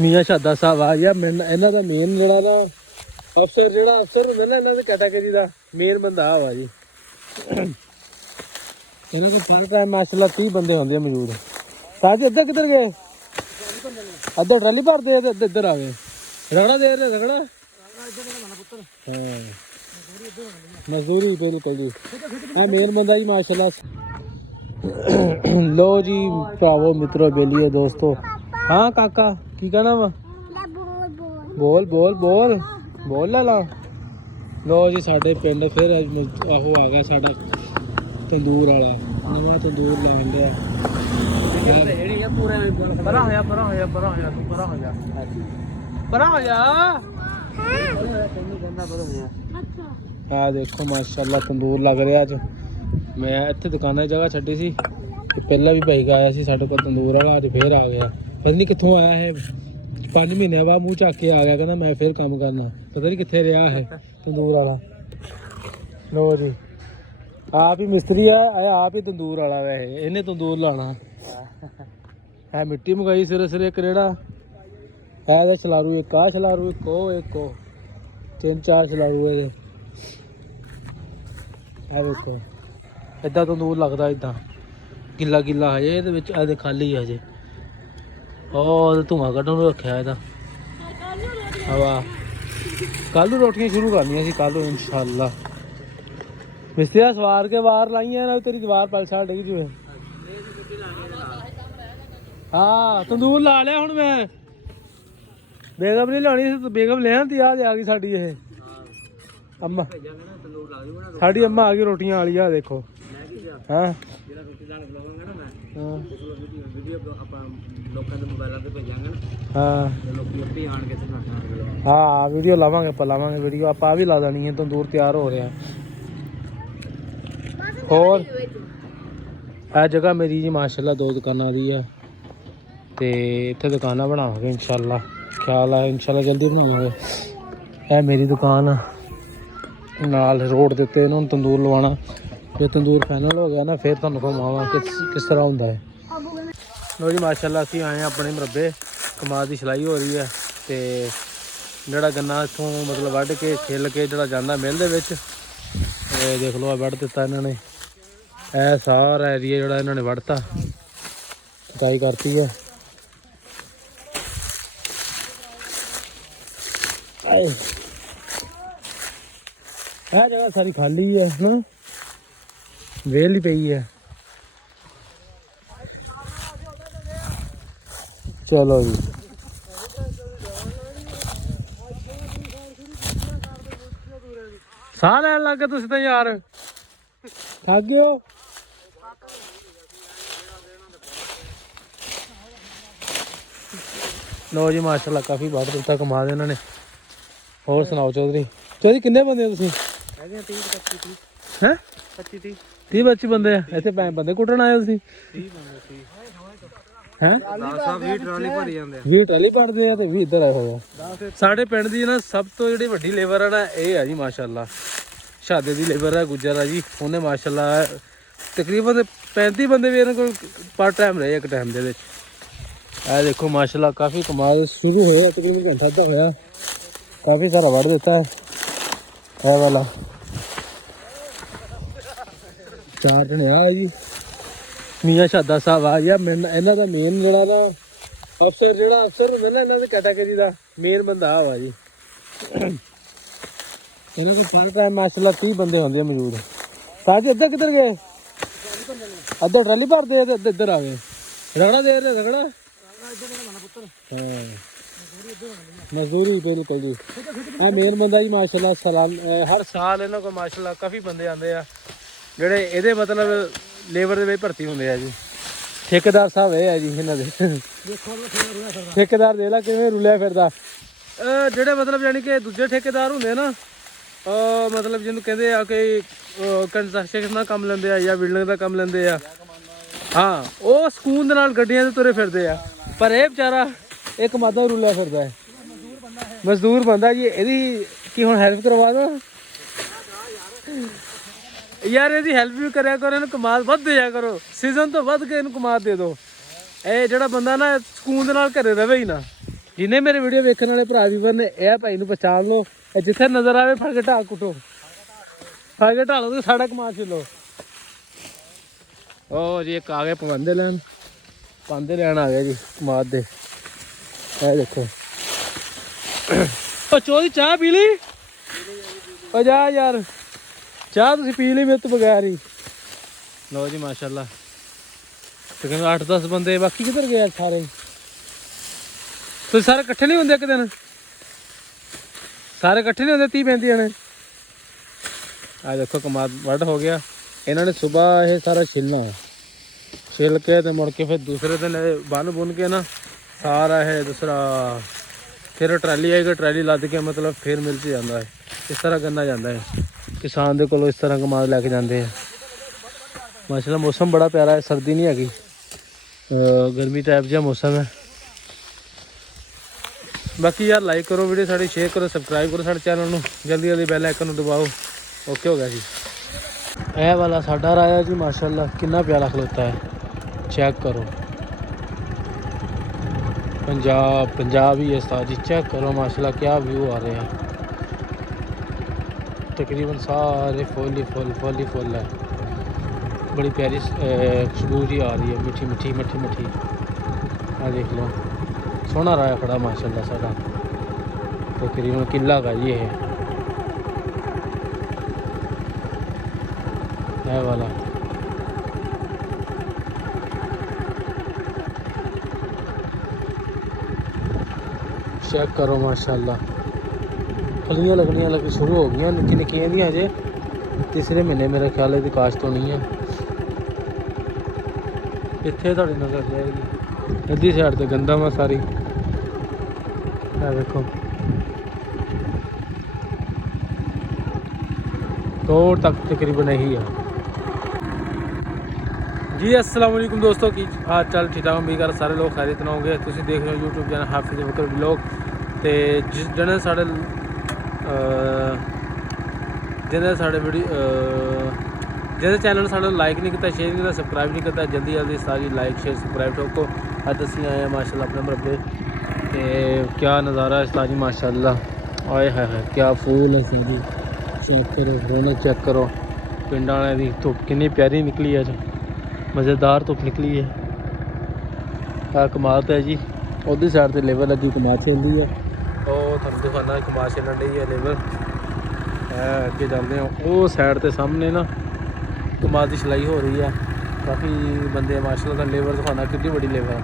ਮੀਆਂ ਸ਼ਾਦਾ ਸਾਹਿਬ ਆ ਗਿਆ। ਇਹਨਾਂ ਦਾ ਮੇਨ ਜਿਹੜਾ ਨਾ ਅਫਸਰ ਹੁੰਦਾ ਨਾ ਇਹਨਾਂ ਦੀ ਕੈਟਾਗਰੀ ਦਾ ਮੇਨ ਬੰਦਾ ਆ ਵਾ ਜੀ। ਇਹਨਾਂ ਦੇ ਫਨ ਟਾਈਮ ਮਾਸ਼ਾਅੱਲਾ 30 ਬੰਦੇ ਹੁੰਦੇ ਆ ਮੌਜੂਦ। ਸਾਜ ਇੱਧਰ ਕਿੱਧਰ ਗਏ? ਅੱਧਾ ਟਰਾਲੀ ਭਰਦੇ ਆ ਤੇ ਇੱਧਰ ਆ ਗਏ। ਰਗੜਾ ਦੇ ਰਹੇ ਰਗੜਾ। ਹਾਂ ਮਜ਼ਦੂਰੀ ਬਿਲਕੁਲ ਜੀ। ਇਹ ਮੇਨ ਬੰਦਾ ਜੀ ਮਾਸ਼ਾਅੱਲਾ। ਲੋ ਜੀ ਭਰਾਵੋ ਮਿੱਤਰੋ ਬੇਲੀਏ ਦੋਸਤੋ। ਹਾਂ ਕਾਕਾ ਕੀ ਕਹਿਣਾ ਵਾ? ਬੋਲ ਬੋਲ ਬੋਲ ਬੋਲ ਲੈ ਲਾ। ਲੋ ਜੀ ਸਾਡੇ ਪਿੰਡ ਫਿਰ ਆਹੋ ਆ ਗਿਆ ਸਾਡਾ ਤੰਦੂਰ ਵਾਲਾ। ਨਵਾਂ ਤੰਦੂਰ ਲਾਉਣ ਡਿਆ। ਪਰਾਂ ਹੋਇਆ ਪਰਾਂ ਹੋਇਆ ਪਰਾਂ ਹੋਇਆ ਤੂੰ ਪਰਾਂ ਹੋ ਜਾ ਪਰਾਂ ਹੋ ਜਾ। ਆ ਦੇਖੋ ਮਾਸ਼ਾਅੱਲਾ ਤੰਦੂਰ ਲੱਗ ਰਿਹਾ ਅੱਜ। ਮੈਂ ਇੱਥੇ ਦੁਕਾਨਾਂ 'ਚ ਜਗ੍ਹਾ ਛੱਡੀ ਸੀ ਤੇ ਪਹਿਲਾਂ ਵੀ ਭਾਈ ਆਇਆ ਸੀ ਸਾਡੇ ਕੋਲ ਤੰਦੂਰ ਵਾਲਾ। ਅੱਜ ਫੇਰ ਆ ਗਿਆ। ਪਤਾ ਨਹੀਂ ਕਿੱਥੋਂ ਆਇਆ ਹੈ। 5 ਮਹੀਨਿਆਂ ਬਾਅਦ ਮੂੰਹ ਚੱਕ ਕੇ ਆ ਗਿਆ। ਕਹਿੰਦਾ ਮੈਂ ਫੇਰ ਕੰਮ ਕਰਨਾ। ਪਤਾ ਨਹੀਂ ਕਿੱਥੇ ਰਿਹਾ ਹੈ ਤੰਦੂਰ ਵਾਲਾ। ਲੋ ਜੀ ਆਪ ਹੀ ਮਿਸਤਰੀ ਆ ਆਪ ਹੀ ਤੰਦੂਰ ਵਾਲਾ ਵੈਸੇ। ਇਹਨੇ ਤੰਦੂਰ ਲਾਣਾ ਹੈ। ਮਿੱਟੀ ਮੰਗਾਈ ਸਿਰੇ ਸਿਰੇ ਇੱਕ ਰੇੜਾ। ਇਹਦਾ ਛਲਾਰੂ ਇੱਕ ਆ ਛਲਾਰੂ ਇੱਕ ਉਹ 3-4 ਛਲਾਰੂ ਇਹਦੇ। ਇਹ ਵੇਖੋ ਏਦਾਂ ਤੰਦੂਰ ਲੱਗਦਾ ਏਦਾਂ ਗਿੱਲਾ ਗਿੱਲਾ ਹਜੇ ਇਹਦੇ ਵਿੱਚ। ਇਹਦੇ ਖਾਲੀ ਹਜੇ ਉਹ ਧੂੰਆਂ ਕੱਢਣ ਨੂੰ ਰੱਖਿਆ ਇਹਦਾ ਹਵਾ। ਕੱਲ ਨੂੰ ਰੋਟੀਆਂ ਸ਼ੁਰੂ ਕਰਨੀਆਂ ਸੀ ਕੱਲ ਨੂੰ ਇਨਸ਼ਾਅੱਲਾ। ਮਿਸਤਰੀਆ ਸਵਾਰ ਕੇ ਬਾਹਰ ਲਾਈਆਂ ਨਾ ਤੇਰੀ ਦੀਵਾਰ ਪਲਸਾ ਡਿੱਗ ਜੂਏ। ਹਾਂ ਤੰਦੂਰ ਲਾ ਲਿਆ ਹੁਣ ਮੈਂ। ਬੇਗਮ ਨਹੀਂ ਲਾਉਣੀ ਸੀ ਬੇਗਮ ਲੈ ਆਂਦੀ। ਆ ਗਈ ਸਾਡੀ ਇਹ ਅੰਮਾ। ਸਾਡੀ ਅੰਮਾ ਆ ਗਈ ਰੋਟੀਆਂ ਵਾਲੀ। ਆ ਦੇਖੋ ਹਾਂ ਹਾਂ ਵੀਡੀਓ ਲਾਵਾਂਗੇ ਆਪਾਂ ਲਾਵਾਂਗੇ ਵੀਡੀਓ ਆਪਾਂ ਵੀ ਲਾ ਦੇਣੀ ਹੈ। ਤੰਦੂਰ ਤਿਆਰ ਹੋ ਰਿਹਾ। ਹੋਰ ਇਹ ਜਗ੍ਹਾ ਮੇਰੀ ਜੀ ਮਾਸ਼ਾਅੱਲਾ 2 ਦੁਕਾਨਾਂ ਦੀ ਆ ਤੇ ਇੱਥੇ ਦੁਕਾਨਾਂ ਬਣਾਵਾਂਗੇ ਇਨਸ਼ਾਅੱਲਾ। ਖਿਆਲ ਆ ਇਨਸ਼ਾਅੱਲਾ ਜਲਦੀ ਬਣਾਵਾਂਗੇ। ਇਹ ਮੇਰੀ ਦੁਕਾਨ ਆ ਨਾਲ ਰੋਡ ਦੇ ਉੱਤੇ। ਇਹਨੂੰ ਤੰਦੂਰ ਲਵਾਉਣਾ। ਜੇ ਤੰਦੂਰ ਫਾਈਨਲ ਹੋ ਗਿਆ ਨਾ ਫਿਰ ਤੁਹਾਨੂੰ ਘੁਮਾਵਾਂ ਕਿਸ ਤਰ੍ਹਾਂ ਹੁੰਦਾ ਹੈ। ਲੋ ਜੀ ਮਾਸ਼ਾਅੱਲਾ ਅਸੀਂ ਆਏ ਹਾਂ ਆਪਣੇ ਮਰੱਬੇ। ਕਮਾਦ ਦੀ ਸਿਲਾਈ ਹੋ ਰਹੀ ਹੈ ਤੇ ਜਿਹੜਾ ਗੰਨਾ ਇੱਥੋਂ ਮਤਲਬ ਵੱਢ ਕੇ ਛਿੱਲ ਕੇ ਜਿਹੜਾ ਜਾਂਦਾ ਮਿਲ ਦੇ ਵਿੱਚ। ਇਹ ਦੇਖ ਲਓ ਵੱਢ ਦਿੱਤਾ ਇਹਨਾਂ ਨੇ। ਇਹ ਸਾਰਾ ਏਰੀਆ ਜਿਹੜਾ ਇਹਨਾਂ ਨੇ ਵੱਢਤਾ ਕਟਾਈ ਕਰਤੀ ਹੈ। ਇਹ ਜਗ੍ਹਾ ਸਾਰੀ ਖਾਲੀ ਹੈ ਨਾ ਵੇਲ ਹੀ ਪਈ ਹੈ। ਚਲੋ ਜੀ ਸਾਹ ਲੈਣ ਲੱਗ ਗਏ ਤੁਸੀਂ ਤਾਂ ਯਾਰ। ਥੱਕ ਗਏ ਹੋ। ਲੋ ਜੀ ਮਾਸ਼ਾਅੱਲਾ ਕਾਫੀ ਵੱਢ ਦਿੱਤਾ ਕਮਾਲ ਇਹਨਾਂ ਨੇ। ਹੋਰ ਸੁਣਾਓ ਚੌਧਰੀ ਕਿੰਨੇ ਬੰਦੇ ਹੋ ਤੁਸੀਂ? ਹੈਂ 25-30 ਬੰਦੇ ਆ ਇੱਥੇ। ਬੰਦੇ ਕੁੱਟਣ ਆਏ ਤੁਸੀਂ? 20 ਟਰਾਲੀ ਭਰਦੇ ਆ ਤੇ 20 ਇੱਧਰ ਆਏ ਹੋਏ ਆ। ਸਾਡੇ ਪਿੰਡ ਦੀ ਨਾ ਸਭ ਤੋਂ ਜਿਹੜੀ ਵੱਡੀ ਲੇਬਰ ਆ ਨਾ ਇਹ ਆ ਜੀ ਮਾਸ਼ਾਅੱਲਾ। ਸ਼ਾਦੇ ਦੀ ਲੇਬਰ ਆ ਗੁੱਜਰ ਆ ਜੀ। ਉਹਨੇ ਮਾਸ਼ਾਅੱਲਾ ਤਕਰੀਬਨ 35 ਬੰਦੇ ਵੀ ਇਹਨਾਂ ਕੋਲ ਪਾਰਟ ਟਾਈਮ ਰਹੇ ਇੱਕ ਟਾਈਮ ਦੇ ਵਿੱਚ। ਇਹ ਦੇਖੋ ਮਾਸ਼ਾਅੱਲਾ ਕਾਫੀ ਕਮਾਲ ਸ਼ੁਰੂ ਹੋਇਆ ਤਕਰੀਬਨ ਘੰਟਾ ਅੱਧਾ ਹੋਇਆ। ਕਾਫੀ ਸਾਰਾ ਵੱਢ ਦਿੱਤਾ ਹੈ। ਇਹ ਵਾਲਾ 4 ਜਣੇ ਆ ਜੀ। ਮੀਆਂ ਸ਼ਾਦਾ ਸਾਹਿਬ ਆ ਗਿਆ। ਇਹਨਾਂ ਦਾ ਮੇਨ ਜਿਹੜਾ ਨਾ ਅਫਸਰ ਹੁੰਦਾ ਨਾ ਇਹਨਾਂ ਦੀ ਕੈਟਾਗਰੀ ਦਾ ਮੇਨ ਬੰਦਾ ਆ ਵਾ ਜੀ। ਇਹਨਾਂ ਦੇ ਫਨ ਟਾਈਮ ਮਾਸ਼ਾਅੱਲਾ 30 ਬੰਦੇ ਹੁੰਦੇ ਆ ਮੌਜੂਦ। ਸਾਜ ਇੱਧਰ ਕਿੱਧਰ ਗਏ? ਅੱਧਾ ਟਰਾਲੀ ਭਰਦੇ ਆ ਤੇ ਇੱਧਰ ਆ ਗਏ। ਰਗੜਾ ਦੇ ਰਹੇ ਰਗੜਾ। ਹਾਂ ਮਜ਼ਦੂਰੀ ਬਿਲਕੁਲ ਜੀ। ਇਹ ਮੇਨ ਬੰਦਾ ਜੀ ਮਾਸ਼ਾਅੱਲਾ। ਸਲਾਮ ਹਰ ਸਾਲ ਇਹਨਾਂ ਕੋਲ ਮਾਸ਼ਾਅੱਲਾ ਕਾਫੀ ਬੰਦੇ ਆਉਂਦੇ ਆ ਜਿਹੜੇ ਇਹਦੇ ਮਤਲਬ ਲੇਬਰ ਦੇ ਵਿੱਚ ਭਰਤੀ ਹੁੰਦੇ ਆ ਜੀ। ਠੇਕੇਦਾਰ ਸਾਹਿਬ ਇਹ ਆ ਜੀ ਇਹਨਾਂ ਦੇ। ਠੇਕੇਦਾਰ ਦੇ ਲਾ ਕਿਵੇਂ ਰੁਲਿਆ ਫਿਰਦਾ। ਜਿਹੜੇ ਮਤਲਬ ਯਾਨੀ ਕਿ ਦੂਜੇ ਠੇਕੇਦਾਰ ਹੁੰਦੇ ਆ ਨਾ ਮਤਲਬ ਜਿਹਨੂੰ ਕਹਿੰਦੇ ਆ ਕਿ ਕੰਸਟਰਕਸ਼ਨ ਦਾ ਕੰਮ ਲੈਂਦੇ ਆ ਜਾਂ ਬਿਲਡਿੰਗ ਦਾ ਕੰਮ ਲੈਂਦੇ ਆ। ਹਾਂ ਉਹ ਸਕੂਨ ਦੇ ਨਾਲ ਗੱਡੀਆਂ 'ਤੇ ਤੁਰੇ ਫਿਰਦੇ ਆ। ਪਰ ਇਹ ਵਿਚਾਰਾ ਇੱਕ ਮਾਦਾ ਰੁਲਿਆ ਫਿਰਦਾ ਹੈ। ਮਜ਼ਦੂਰ ਬੰਦਾ ਜੀ। ਇਹਦੀ ਕੀ ਹੁਣ ਹੈਲਪ ਕਰਵਾ ਦੋ ਯਾਰ। ਇਹਦੀ ਹੈਲਪ ਵੀ ਕਰਿਆ ਕਰੋ। ਇਹਨੂੰ ਕਮਾਦ ਵੱਧ ਦਿਆ ਕਰੋ। ਸੀਜ਼ਨ ਤੋਂ ਵੱਧ ਕੇ ਇਹਨੂੰ ਕਮਾਦ ਦੇ ਦਿਓ। ਇਹ ਜਿਹੜਾ ਬੰਦਾ ਨਾ ਸਕੂਨ ਦੇ ਨਾਲ ਘਰੇ ਰਵੇ ਹੀ ਨਾ। ਜਿਨੇ ਮੇਰੇ ਵੀਡੀਓ ਵੇਖਣ ਵਾਲੇ ਭਰਾ ਵੀਰ ਨੇ ਇਹ ਭਾਈ ਨੂੰ ਪਛਾਣ ਲਓ, ਇਹ ਜਿੱਥੇ ਨਜ਼ਰ ਆਵੇ ਫੜ ਕੇ ਢਾਲ ਕੁੱਟੋ, ਫੜ ਕੇ ਢਾਲੋ ਤੇ ਸਾਡਾ ਕਮਾ ਛਿਲੋ। ਉਹ ਜੀ ਇੱਕ ਆ ਗਏ ਪਾਂਦੇ ਲੈਣ ਆ ਗਏ ਜੀ ਕਮਾਦ ਦੇ। ਇਹ ਦੇਖੋ ਉਹ ਚੋਦੀ ਚਾਹ ਪੀ ਲਈ? ਉਹ ਜਾ ਯਾਰ ਚਾਹ ਤੁਸੀਂ ਪੀ ਲਈ ਮੇਰੇ ਤੋਂ ਬਗੈਰ ਹੀ। ਲਓ ਜੀ ਮਾਸ਼ਾਅੱਲਾ ਤਕਰੀਬਨ 8-10 ਬੰਦੇ, ਬਾਕੀ ਕਿੱਧਰ ਗਏ ਸਾਰੇ? ਤੁਸੀਂ ਸਾਰੇ ਇਕੱਠੇ ਨਹੀਂ ਹੁੰਦੇ ਇੱਕ ਦਿਨ? ਸਾਰੇ ਇਕੱਠੇ ਨਹੀਂ ਹੁੰਦੇ 30-35 ਜਣੇ? ਆ ਦੇਖੋ ਕਮਾਦ ਵੱਢ ਹੋ ਗਿਆ। ਇਹਨਾਂ ਨੇ ਸੁਬਾਹ ਇਹ ਸਾਰਾ ਛਿਲਣਾ ਹੈ, ਛਿਲ ਕੇ ਤੇ ਮੁੜ ਕੇ ਫਿਰ ਦੂਸਰੇ ਦਿਨ ਬੰਨ ਬੁੰਨ ਕੇ ਨਾ ਸਾਰਾ ਇਹ ਦੂਸਰਾ ਫਿਰ ਟਰਾਲੀ ਆਏਗੀ, ਟਰਾਲੀ ਲੱਦ ਕੇ ਮਤਲਬ ਫਿਰ ਮਿਲ 'ਚ ਜਾਂਦਾ ਹੈ। ਇਸ ਤਰ੍ਹਾਂ ਗੰਨਾ ਜਾਂਦਾ ਹੈ ਕਿਸਾਨ ਦੇ ਕੋਲੋਂ, ਇਸ ਤਰ੍ਹਾਂ ਕਮਾਦ ਲੈ ਕੇ ਜਾਂਦੇ ਆ। ਮਾਸ਼ਾਅੱਲਾ ਮੌਸਮ ਬੜਾ ਪਿਆਰਾ ਹੈ, ਸਰਦੀ ਨਹੀਂ ਹੈਗੀ, ਗਰਮੀ ਟਾਈਪ ਜਿਹਾ ਮੌਸਮ ਹੈ। ਬਾਕੀ ਯਾਰ ਲਾਈਕ ਕਰੋ ਵੀਡੀਓ ਸਾਡੀ, ਸ਼ੇਅਰ ਕਰੋ, ਸਬਸਕ੍ਰਾਈਬ ਕਰੋ ਸਾਡੇ ਚੈਨਲ ਨੂੰ, ਜਲਦੀ ਜਲਦੀ ਬੈਲ ਆਈਕਨ ਨੂੰ ਦਬਾਓ। ਓਕੇ ਹੋ ਗਿਆ ਜੀ। ਇਹ ਵਾਲਾ ਸਾਡਾ ਰਾਇਆ ਜੀ ਮਾਸ਼ਾਅੱਲਾ ਕਿੰਨਾ ਪਿਆਰਾ ਖਲੋਤਾ ਹੈ, ਚੈੱਕ ਕਰੋ। पंजाब ही है सारी, चेक करो माशाल्लाह क्या व्यू आ रहे हैं। तकरीबन सारे फुल ही फुल है, बड़ी प्यारी खुशबू जी आ रही है, मीठी मीठी मिठी मिठी। आ देख लो सोहना राया खड़ा माशाल्लाह सारा, तकरीबन किला का ये है वाला। चेक करो माशाल्लाह फलियां लगनियां लग शुरू हो गई, निक्की निक्कियां भी अजे तीसरे महीने मेरे ख्याल की काश्त होनी है। इत्थे तुहाडी नज़र जाएगी, अद्धी साइड ते गंदा वा सारी। देखो तोड़ तक तकरीबन यही है जी। अस्सलाम वालेकुम दोस्तों, की हाल चाल? ठीक ठाक उम्मीद कर सारे लोग खैरियत नाल होंगे। तुसीं देख रहे हो यूट्यूब चैनल हाफिज़ बकर व्लॉग, ते जिन्हें साढ़े वीडियो जिन्हें चैनल साढ़े लाइक नहीं किया, शेयर नहीं किया, सबसक्राइब नहीं किया, जल्दी जल्दी सारी लाइक शेयर सबसक्राइब ठोको। अज असीं आए हैं माशाल्लाह अपने मरबे, ते क्या नज़ारा है इसका जी माशाल्लाह। आए है क्या फूल है जी, चेक करो, रौनक चेक करो। पिंड वाले की धुप कितनी प्यारी निकली है, मज़ेदार धुप निकली है। कमाद है जी, उधर साइड से लेवल है जी कमाद चलती है, ਉਹ ਤੁਹਾਨੂੰ ਦਿਖਾਉਣਾ ਕਮਾਦ ਚੱਲਣ ਡਈ ਹੈ ਲੇਬਰ। ਅੱਗੇ ਚੱਲਦੇ ਹਾਂ, ਉਹ ਸਾਈਡ ਤੇ ਸਾਹਮਣੇ ਨਾ ਕਮਾਦ ਦੀ ਸਿਲਾਈ ਹੋ ਰਹੀ ਹੈ, ਕਾਫੀ ਬੰਦੇ ਮਾਸ਼ਾਅੱਲਾ ਦਾ। ਲੇਬਰ ਦਿਖਾਉਣਾ ਕਿੰਨੀ ਵੱਡੀ ਲੇਬਰ ਹੈ।